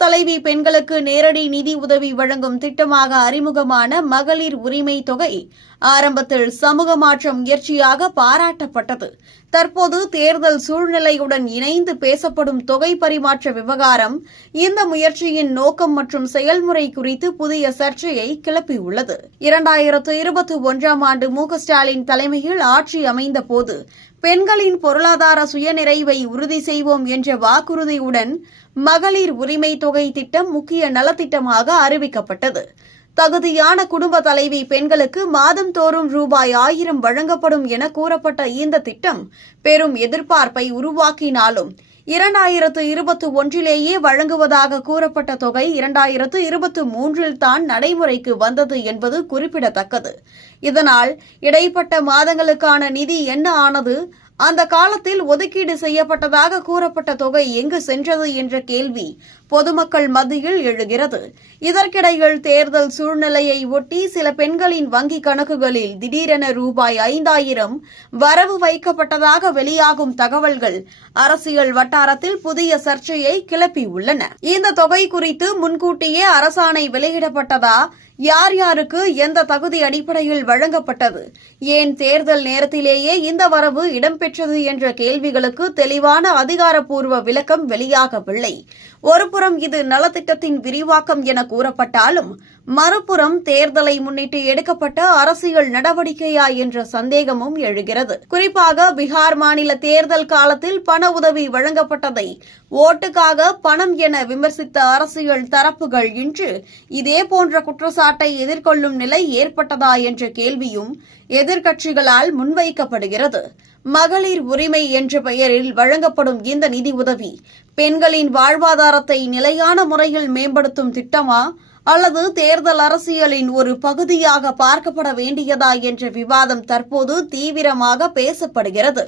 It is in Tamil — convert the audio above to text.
தலைவி பெண்களுக்கு நேரடி நிதி உதவி வழங்கும் திட்டமாக அறிமுகமான மகளிர் உரிமை தொகை ஆரம்பத்தில் சமூக மாற்ற முயற்சியாக பாராட்டப்பட்டது. தற்போது தேர்தல் சூழ்நிலையுடன் இணைந்து பேசப்படும் தொகை பரிமாற்ற விவகாரம் இந்த முயற்சியின் நோக்கம் மற்றும் செயல்முறை குறித்து புதிய சர்ச்சையை கிளப்பியுள்ளது. 2021ஆம் ஆண்டு மு.க.ஸ்டாலின் தலைமையில் ஆட்சி அமைந்தபோது பெண்களின் பொருளாதார சுயநிறைவை உறுதி செய்வோம் என்ற வாக்குறுதியுடன் மகளிர் உரிமை தொகை திட்டம் முக்கிய நலத்திட்டமாக அறிவிக்கப்பட்டது. தகுதியான குடும்ப தலைவி பெண்களுக்கு மாதந்தோறும் ரூபாய் 1000 வழங்கப்படும் என கூறப்பட்ட இந்த திட்டம் பெரும் எதிர்பார்ப்பை உருவாக்கினாலும் 2021லேயே வழங்குவதாக கூறப்பட்ட தொகை 2023இல் தான் நடைமுறைக்கு வந்தது என்பது குறிப்பிடத்தக்கது. இதனால் இடைப்பட்ட மாதங்களுக்கான நிதி என்ன ஆனது, அந்த காலத்தில் ஒதுக்கீடு செய்யப்பட்டதாக கூறப்பட்ட தொகை எங்கு சென்றது என்ற கேள்வி பொதுமக்கள் மத்தியில் எழுகிறது. இதற்கிடையில் தேர்தல் சூழ்நிலையை ஒட்டி சில பெண்களின் வங்கிக் கணக்குகளில் திடீரென ரூபாய் 5000 வரவு வைக்கப்பட்டதாக வெளியாகும் தகவல்கள் அரசியல் வட்டாரத்தில் புதிய சர்ச்சையை கிளப்பியுள்ளன. இந்த தொகை குறித்து முன்கூட்டியே அரசாணை வெளியிடப்பட்டதா? யார் யாருக்கு எந்த தகுதி அடிப்படையில் வழங்கப்பட்டது? ஏன் தேர்தல் நேரத்திலேயே இந்த வரவு இடம்பெற்றது என்ற கேள்விகளுக்கு தெளிவான அதிகாரப்பூர்வ விளக்கம் வெளியாகவில்லை. ஒருபுறம் இது நலத்திட்டத்தின் விரிவாக்கம் என கூறப்பட்டாலும் மறுபுறம் தேர்தலை முன்னிட்டு எடுக்கப்பட்ட அரசியல் நடவடிக்கையா என்ற சந்தேகமும் எழுகிறது. குறிப்பாக பீகார் மாநில தேர்தல் காலத்தில் பண உதவி வழங்கப்பட்டதை ஓட்டுக்காக பணம் என விமர்சித்த அரசியல் தரப்புகள் இன்று இதேபோன்ற குற்றச்சாட்டை எதிர்கொள்ளும் நிலை ஏற்பட்டதா என்ற கேள்வியும் எதிர்க்கட்சிகளால் முன்வைக்கப்படுகிறது. மகளிர் உரிமை என்ற பெயரில் வழங்கப்படும் இந்த நிதி உதவி பெண்களின் வாழ்வாதாரத்தை நிலையான முறையில் மேம்படுத்தும் திட்டமா அல்லது தேர்தல் அரசியலின் ஒரு பகுதியாக பார்க்கப்பட வேண்டியதா என்ற விவாதம் தற்போது தீவிரமாக பேசப்படுகிறது.